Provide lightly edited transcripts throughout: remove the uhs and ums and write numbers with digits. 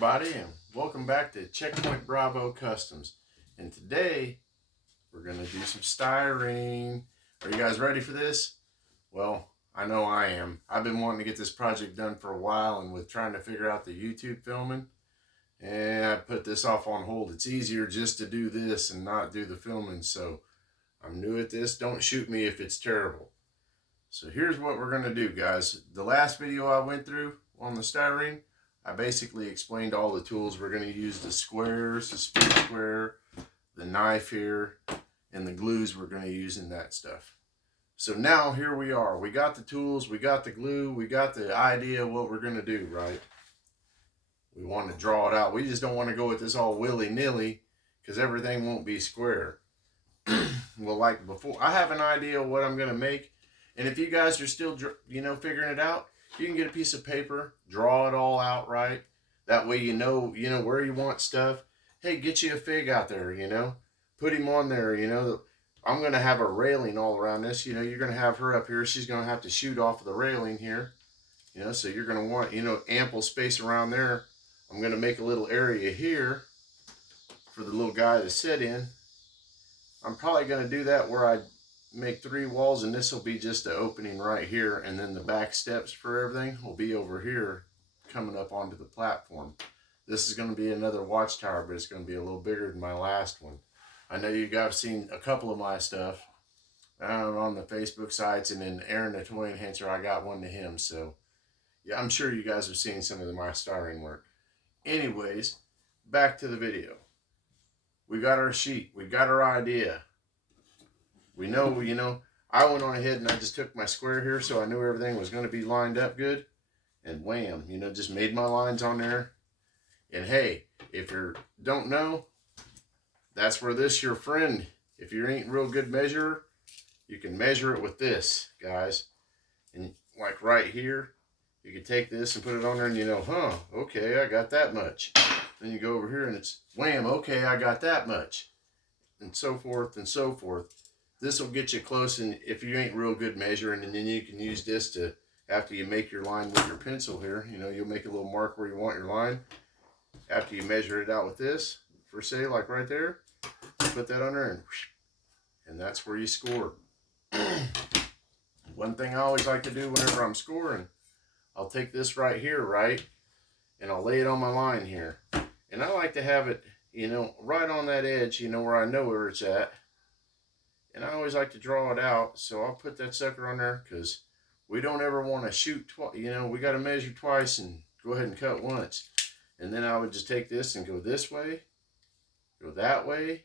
everybody, and welcome back to Checkpoint Bravo Customs. And today we're going to do some styrene. Are you guys ready for this? Well, I know I am. I've been wanting to get this project done for a while, and with trying to figure out the YouTube filming, and I put this off on hold. It's easier just to do this and not do the filming, so I'm new at this. Don't shoot me if it's terrible. So here's what we're going to do, guys. The last video I went through on the styrene, I basically explained all the tools we're going to use: the squares, the speed square, the knife here, and the glues we're going to use in that stuff. So now here we are. We got the tools, we got the glue, we got the idea of what we're going to do, right? We want to draw it out. We just don't want to go with this all willy-nilly because everything won't be square. Well, like before, I have an idea of what I'm going to make. And if you guys are still, figuring it out, you can get a piece of paper, draw it all out right. That way you know where you want stuff. Hey, get you a fig out there, Put him on there, I'm going to have a railing all around this. You're going to have her up here. She's going to have to shoot off of the railing here. So you're going to want, ample space around there. I'm going to make a little area here for the little guy to sit in. I'm probably going to do that where I make 3 walls, and this will be just the opening right here, and then the back steps for everything will be over here coming up onto the platform. This is going to be another watchtower, but it's going to be a little bigger than my last one. I know you guys have seen a couple of my stuff on the Facebook sites, and then Aaron the Toy Enhancer, I got one to him. So yeah, I'm sure you guys have seen some of my styrene work. Anyways, back to the video. We got our sheet, we got our idea. We know, I went on ahead and I just took my square here so I knew everything was going to be lined up good. And wham, just made my lines on there. And hey, if you don't know, that's where this your friend. If you ain't real good measurer, you can measure it with this, guys. And like right here, you can take this and put it on there and okay, I got that much. Then you go over here and it's wham, okay, I got that much. And so forth and so forth. This will get you close, and if you ain't real good measuring, and then you can use this to, after you make your line with your pencil here, you'll make a little mark where you want your line. After you measure it out with this, for say, like right there, put that on there, and that's where you score. One thing I always like to do whenever I'm scoring, I'll take this right here, right, and I'll lay it on my line here. And I like to have it, right on that edge, where I know where it's at. And I always like to draw it out, so I'll put that sucker on there because we don't ever want to shoot twice. We got to measure twice and go ahead and cut once. And then I would just take this and go this way, go that way,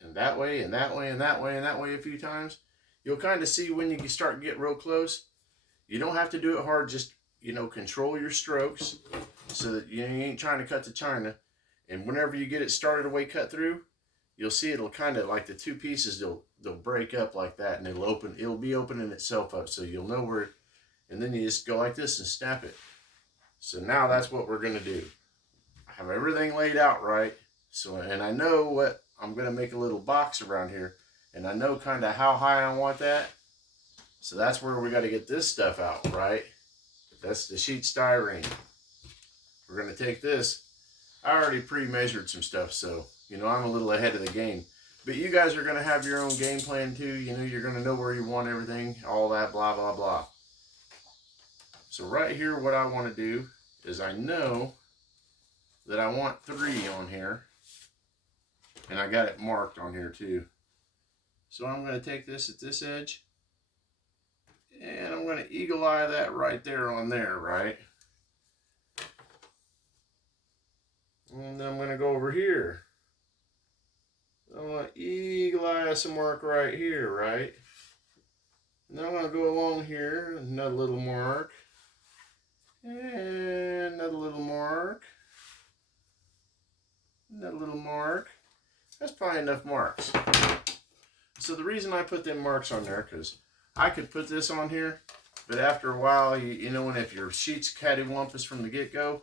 and that way, and that way, and that way, and that way a few times. You'll kind of see when you start to get real close. You don't have to do it hard, just, control your strokes so that you ain't trying to cut to China. And whenever you get it started away cut through, you'll see it'll kind of like the 2 pieces, they'll break up like that, and it'll be opening itself up, so you'll know where, and then you just go like this and snap it. So now that's what we're going to do. I have everything laid out right, and I know what, I'm going to make a little box around here, and I know kind of how high I want that. So that's where we got to get this stuff out, right? That's the sheet styrene. We're going to take this. I already pre-measured some stuff, so I'm a little ahead of the game. But you guys are going to have your own game plan too. You're going to know where you want everything, all that, blah, blah, blah. So right here, what I want to do is I know that I want 3 on here. And I got it marked on here too. So I'm going to take this at this edge. And I'm going to eagle eye that right there on there, right? And then I'm going to go over here. I'm going to eagle eye some mark right here, right? And then I'm going to go along here, another little mark. And another little mark. Another little mark. That's probably enough marks. So the reason I put them marks on there, because I could put this on here, but after a while, and if your sheet's cattywampus from the get-go,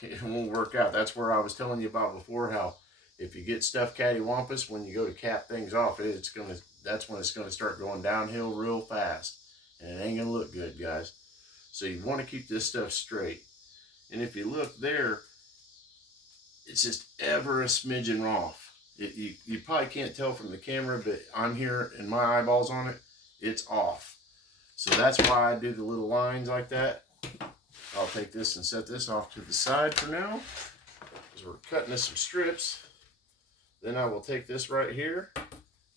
it won't work out. That's where I was telling you about before, how if you get stuff cattywampus, when you go to cap things off, that's when it's gonna start going downhill real fast, and it ain't gonna look good, guys. So you want to keep this stuff straight. And if you look there, it's just ever a smidgen off. You probably can't tell from the camera, but I'm here and my eyeballs on it, it's off. So that's why I do the little lines like that. I'll take this and set this off to the side for now, because we're cutting this some strips. Then I will take this right here,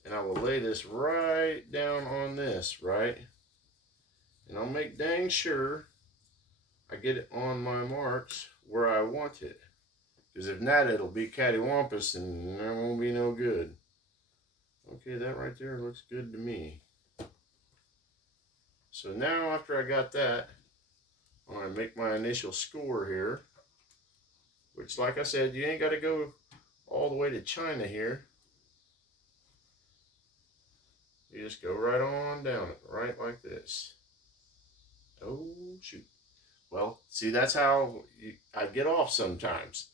and I will lay this right down on this, right? And I'll make dang sure I get it on my marks where I want it. Because if not, it'll be cattywampus and that won't be no good. Okay, that right there looks good to me. So now after I got that, I'm going to make my initial score here. Which, like I said, you ain't got to go all the way to China here. You just go right on down it, right like this. Oh, shoot. Well, see, that's how I get off sometimes.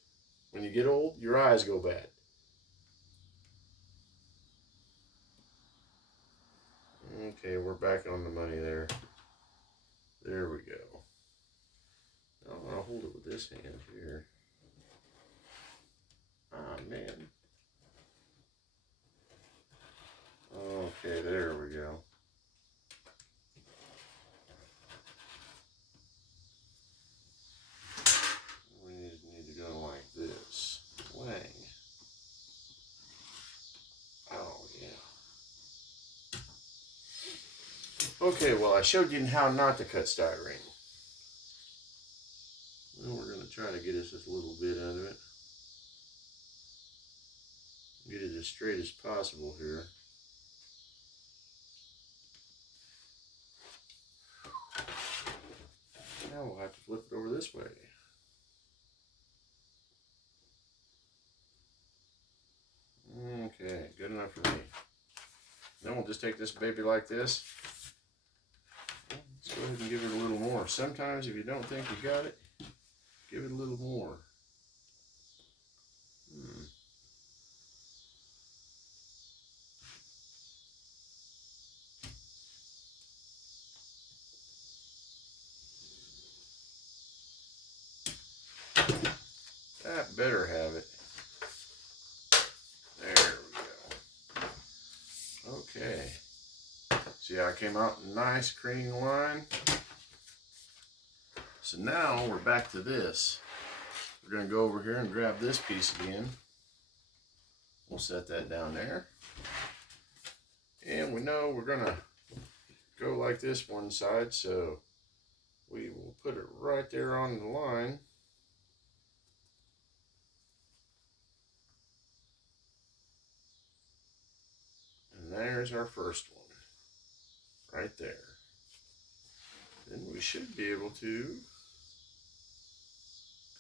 When you get old, your eyes go bad. Okay, we're back on the money there. There we go. Now I'll hold it with this hand here. Ah, man. Okay, there we go. We need to go like this. Wang. Oh, yeah. Okay, well, I showed you how not to cut styrene. Well, we're going to try to get us just a little bit out of it. Get it as straight as possible here. Now we'll have to flip it over this way. Okay, good enough for me. Then we'll just take this baby like this. Let's go ahead and give it a little more. Sometimes if you don't think you got it, give it a little more. That better have it. There we go. Okay. See how I came out nice, clean line? So now we're back to this. We're going to go over here and grab this piece again. We'll set that down there. And we know we're going to go like this one side, so we will put it right there on the line. And there's our first one, right there. Then we should be able to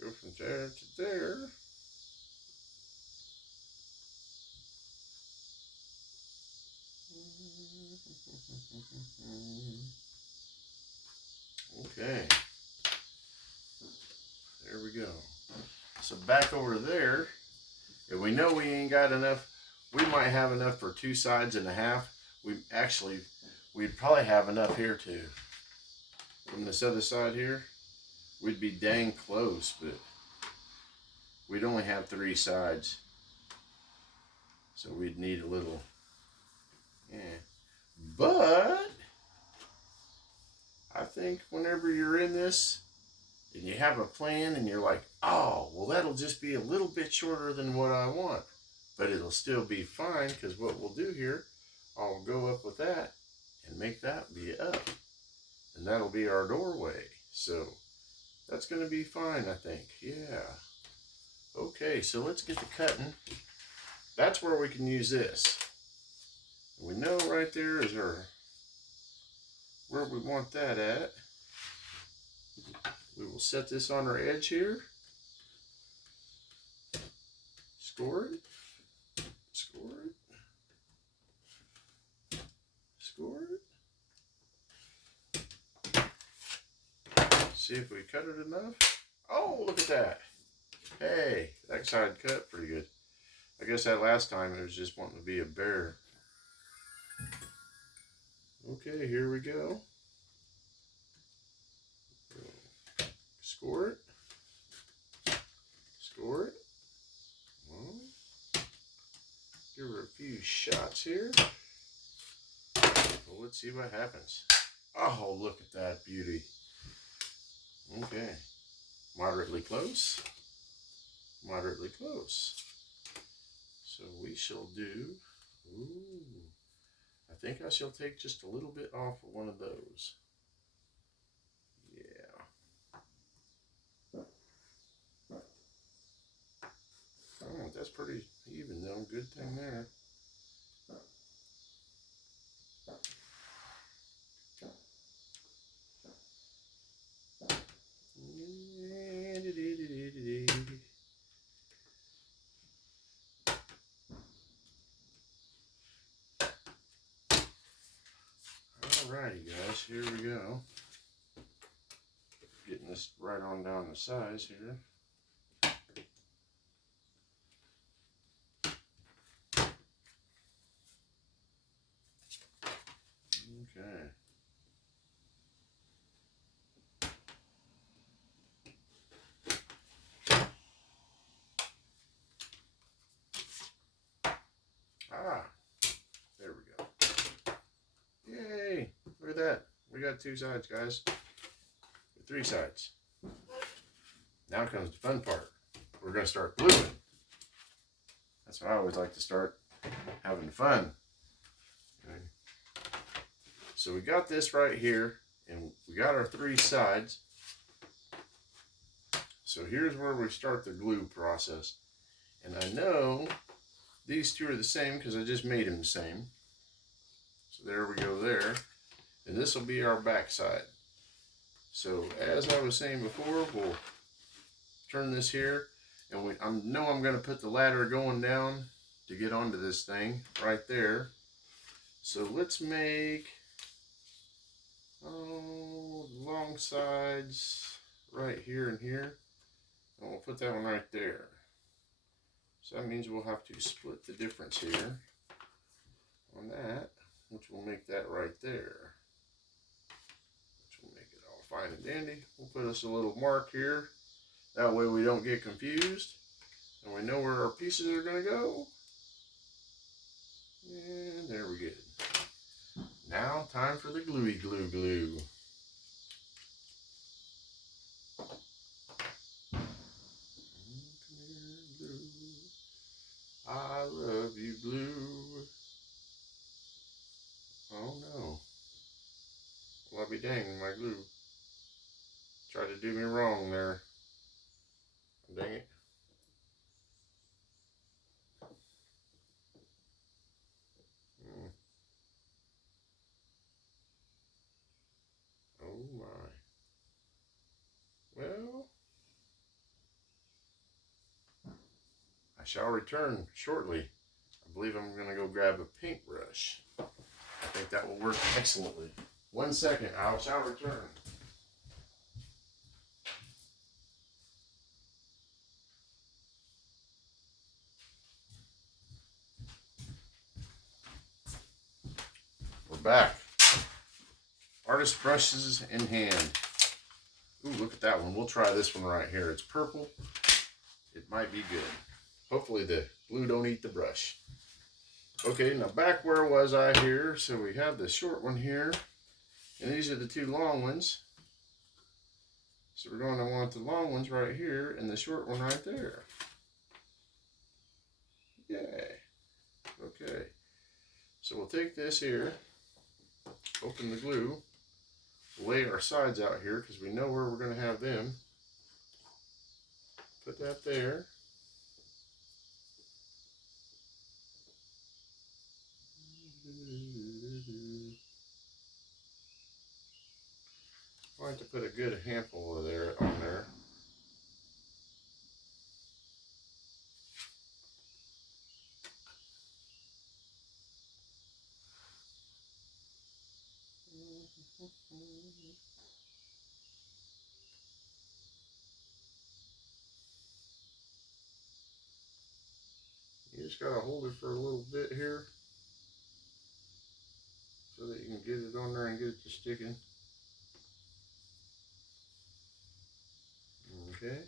go from there to there. Okay, there we go. So back over there, if we know we ain't got enough, we might have enough for 2 sides and a half. We'd probably have enough here too. From this other side here, we'd be dang close, but we'd only have 3 sides. So we'd need a little, yeah. But I think whenever you're in this and you have a plan and you're like, oh, well, that'll just be a little bit shorter than what I want, but it'll still be fine, because what we'll do here, I'll go up with that and make that be up, and that'll be our doorway. So that's going to be fine, I think. Yeah. Okay, so let's get to cutting. That's where we can use this. We know right there is our where we want that at. We will set this on our edge here. Score it. Score it. Score it. See if we cut it enough. Oh, look at that. Hey, that side cut pretty good. I guess that last time it was just wanting to be a bear. Okay, here we go. Score it. Score it. shots here. Well, let's see what happens. Oh, look at that beauty. Okay. Moderately close. Moderately close. So we shall do, ooh, I think I shall take just a little bit off of one of those. Yeah. Oh, that's pretty even though. Good thing there. Alrighty guys, here we go. Getting this right on down the size here. Okay. Ah, there we go. Yay, look at that. We got 2 sides, guys. 3 sides. Now comes the fun part. We're going to start gluing. That's what I always like to start, having fun. Okay. So we got this right here, and we got our 3 sides. So here's where we start the glue process. And I know these 2 are the same because I just made them the same. So there we go there. And this will be our back side. So as I was saying before, we'll turn this here. And I know I'm going to put the ladder going down to get onto this thing right there. So let's make long sides right here and here. And we'll put that one right there. So that means we'll have to split the difference here on that, which will make that right there. Which will make it all fine and dandy. We'll put us a little mark here. That way we don't get confused. And we know where our pieces are going to go. And there we go. Now time for the gluey glue. I love you, glue. Oh no. Well, I'll be dang, my glue tried to do me wrong there. Dang it. Oh my. Well, I shall return shortly. I believe I'm going to go grab a paintbrush. I think that will work excellently. 1 second, I shall return. We're back. Artist brushes in hand. Ooh, look at that one. We'll try this one right here. It's purple. It might be good. Hopefully the glue don't eat the brush. Okay, now back where was I here? So we have the short one here. And these are the 2 long ones. So we're going to want the long ones right here and the short one right there. Yay. Okay. So we'll take this here, open the glue, lay our sides out here because we know where we're going to have them. Put that there. I like to put a good handful of there on there. You just gotta hold it for a little bit here so that you can get it on there and get it to sticking. Okay.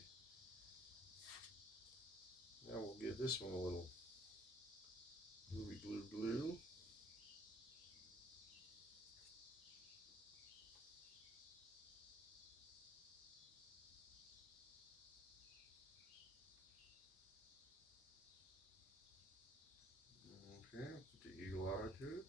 Now we'll give this one a little Glue, glue, glue. Okay, put the eagle eye to it.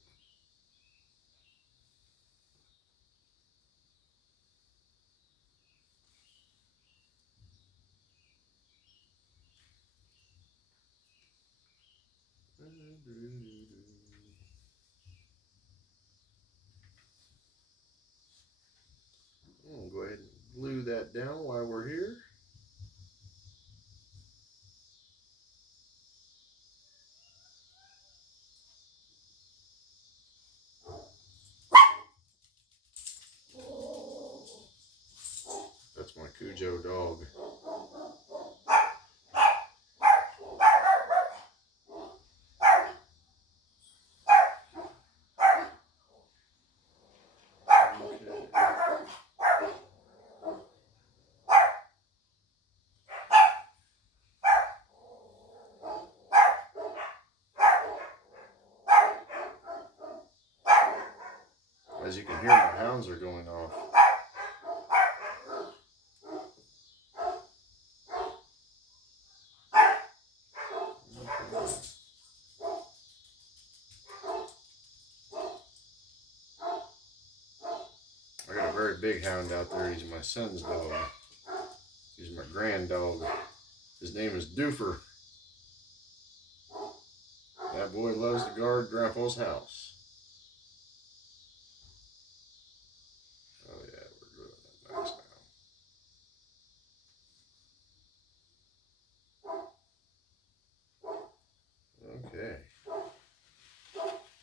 I'll go ahead and glue that down while we're here. That's my Cujo dog. As you can hear, my hounds are going off. I got a very big hound out there. He's my son's dog. He's my grand dog. His name is Doofer. That boy loves to guard Grandpa's house. Oh yeah, we're doing that nice now. Okay.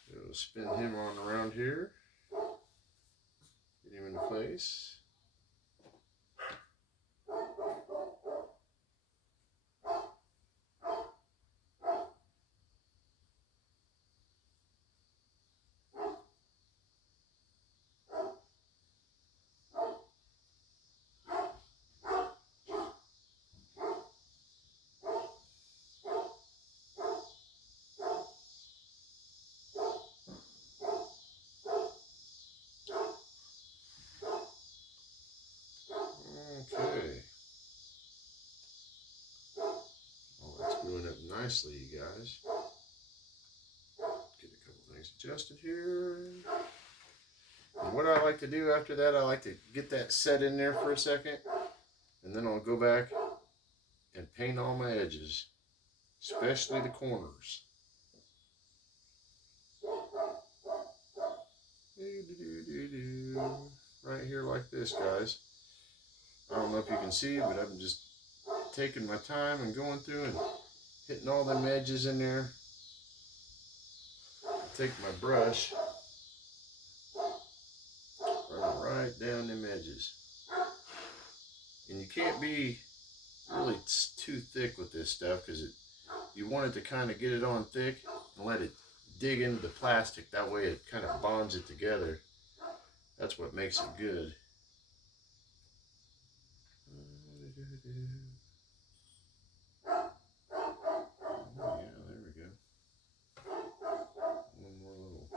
We'll spin him on around here. Get him into place. Okay. Oh, that's going up nicely, you guys. Get a couple things adjusted here. And what I like to do after that, I like to get that set in there for a second. And then I'll go back and paint all my edges, especially the corners. Right here like this, guys. I don't know if you can see, but I'm just taking my time and going through and hitting all them edges in there. Take my brush, run right down them edges. And you can't be really too thick with this stuff because you want it to kind of get it on thick and let it dig into the plastic. That way it kind of bonds it together. That's what makes it good. Oh, yeah, there we go. One more little.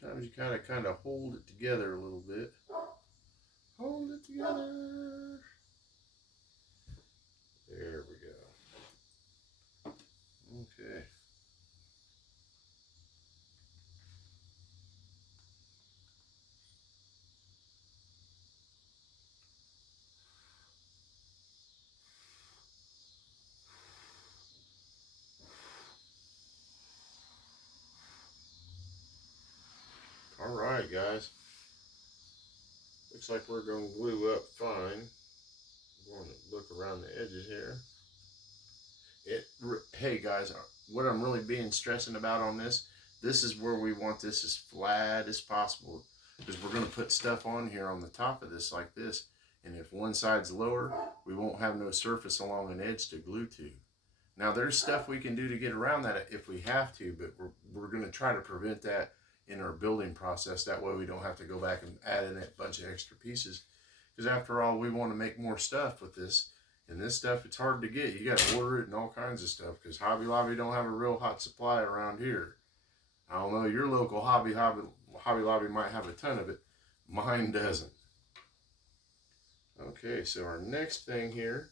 Sometimes you kind of hold it together a little bit. Hold it together. There we go. Okay. All right, guys. Looks like we're going to glue up fine. I'm going to look around the edges here. Hey guys, what I'm really being stressing about on this is where we want this as flat as possible, because we're going to put stuff on here on the top of this like this, and if one side's lower, we won't have no surface along an edge to glue to. Now there's stuff we can do to get around that if we have to, but we're going to try to prevent that in our building process. That way we don't have to go back and add in a bunch of extra pieces, because after all, we want to make more stuff with this. And this stuff, it's hard to get. You got to order it and all kinds of stuff, because Hobby Lobby don't have a real hot supply around here. I don't know, your local Hobby Lobby might have a ton of it. Mine doesn't. Okay, so our next thing here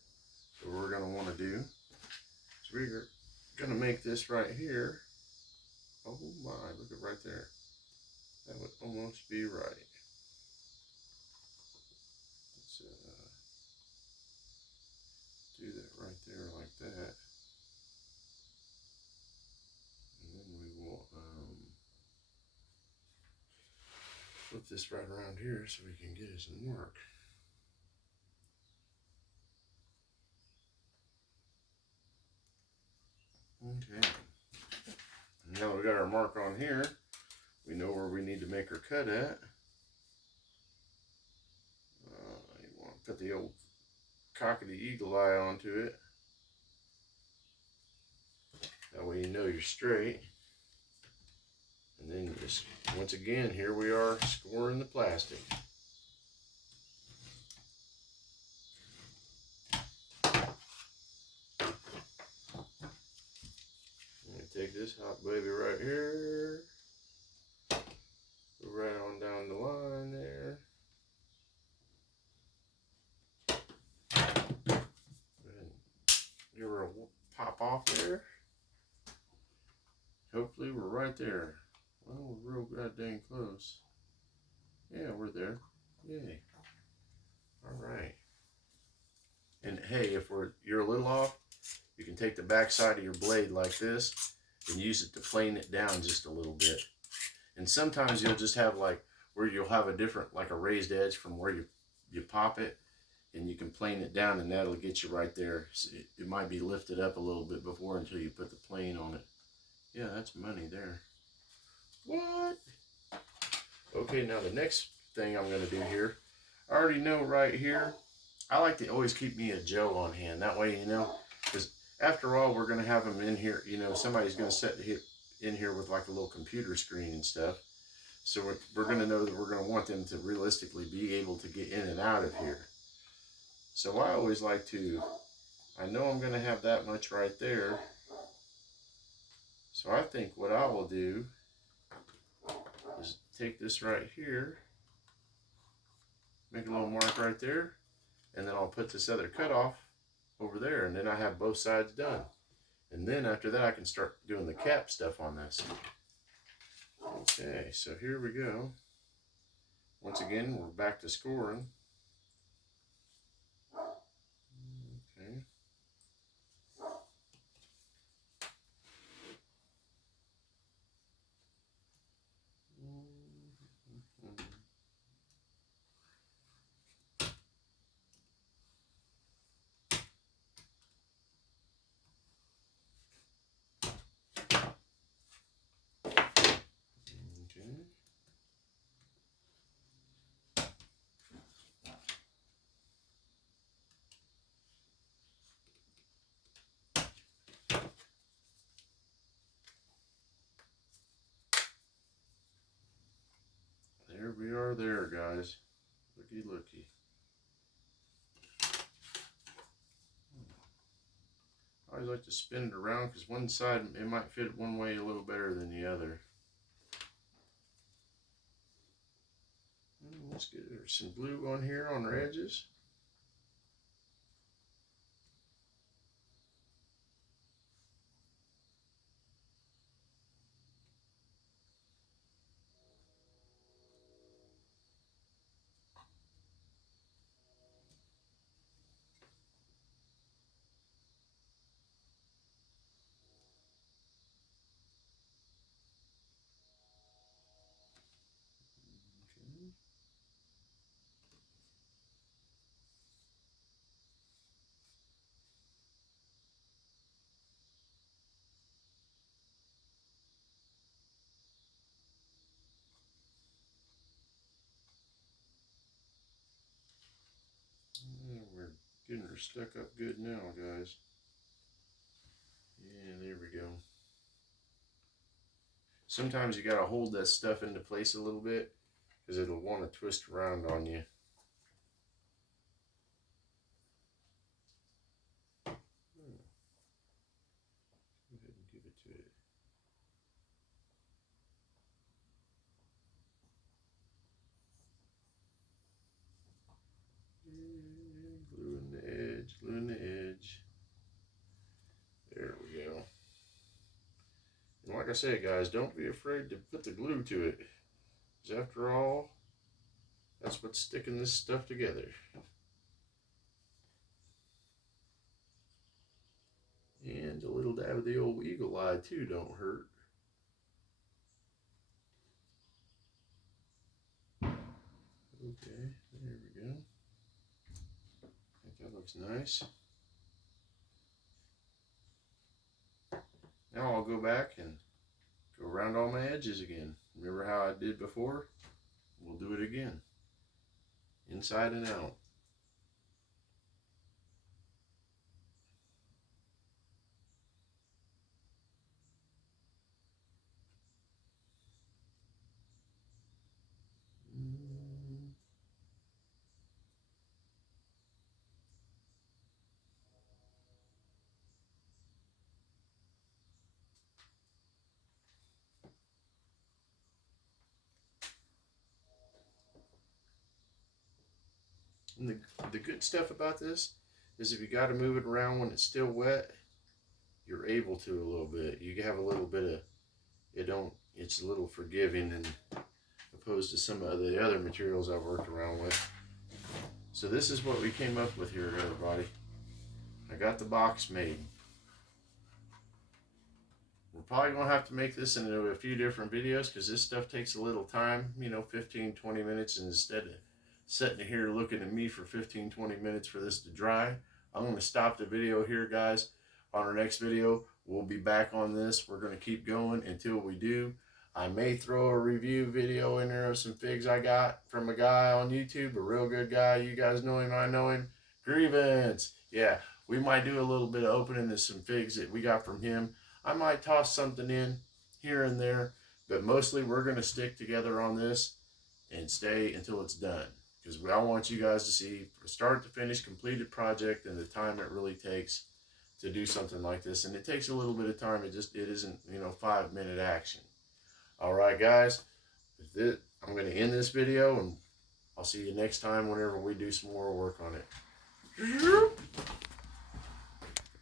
that we're going to want to do is we're going to make this right here. Oh my, look at right there. That would almost be right. Let's do that right there like that. And then we will flip this right around here so we can get it some mark. Okay. Now we got our mark on here. We know where we need to make our cut at. You want to put the old cockety eagle eye onto it. That way you know you're straight. And then just, once again, here we are scoring the plastic. I'm going to take this hot baby right here. Go right on down the line there. And give her a pop off there. Hopefully we're right there. Well, we're real goddamn close. Yeah, we're there. Yay. Alright. And hey, if you're a little off, you can take the back side of your blade like this and use it to plane it down just a little bit. And sometimes you'll just have like where you'll have a different, like a raised edge from where you pop it, and you can plane it down, and that'll get you right there. So it might be lifted up a little bit before until you put the plane on it. Yeah, that's money there. What? Okay, now the next thing I'm going to do here, I already know right here, I like to always keep me a Joe on hand. That way, you know, because after all, we're going to have them in here, you know, somebody's going to set the hip in here with like a little computer screen and stuff. So we're going to know that we're going to want them to realistically be able to get in and out of here. So I always like to, I know I'm going to have that much right there. So I think what I will do is take this right here, make a little mark right there, and then I'll put this other cutoff over there, and then I have both sides done. And then after that I can start doing the cap stuff on this. Okay, so here we go. Once again, we're back to scoring. Okay. There we are there, guys. Looky, looky. I always like to spin it around because one side, it might fit one way a little better than the other. Let's get some glue on here on our edges. Getting her stuck up good now, guys. Yeah, there we go. Sometimes you gotta hold that stuff into place a little bit because it'll want to twist around on you. Go ahead and give it to it. Glue in the edge, glue in the edge. There we go. And like I said, guys, don't be afraid to put the glue to it. Because after all, that's what's sticking this stuff together. And a little dab of the old eagle eye too don't hurt. Okay, there we go. I think that looks nice. Now I'll go back and go around all my edges again. Remember how I did before? We'll do it again. Inside and out. And the good stuff about this is if you got to move it around when it's still wet, you're able to a little bit. You have a little bit of, it's a little forgiving and opposed to some of the other materials I've worked around with. So this is what we came up with here, everybody. I got the box made. We're probably going to have to make this into a few different videos because this stuff takes a little time, 15-20 minutes, and instead of sitting here looking at me for 15-20 minutes for this to dry, I'm going to stop the video here, guys. On our next video, we'll be back on this. We're going to keep going until we do. I may throw a review video in there of some figs I got from a guy on YouTube, a real good guy. You guys know him, I know him. Grievance. Yeah, we might do a little bit of opening of some figs that we got from him. I might toss something in here and there, but mostly we're going to stick together on this and stay until it's done. Because I want you guys to see from start to finish completed project and the time it really takes to do something like this. And it takes a little bit of time. It isn't 5-minute action. All right, guys, I'm going to end this video, and I'll see you next time whenever we do some more work on it.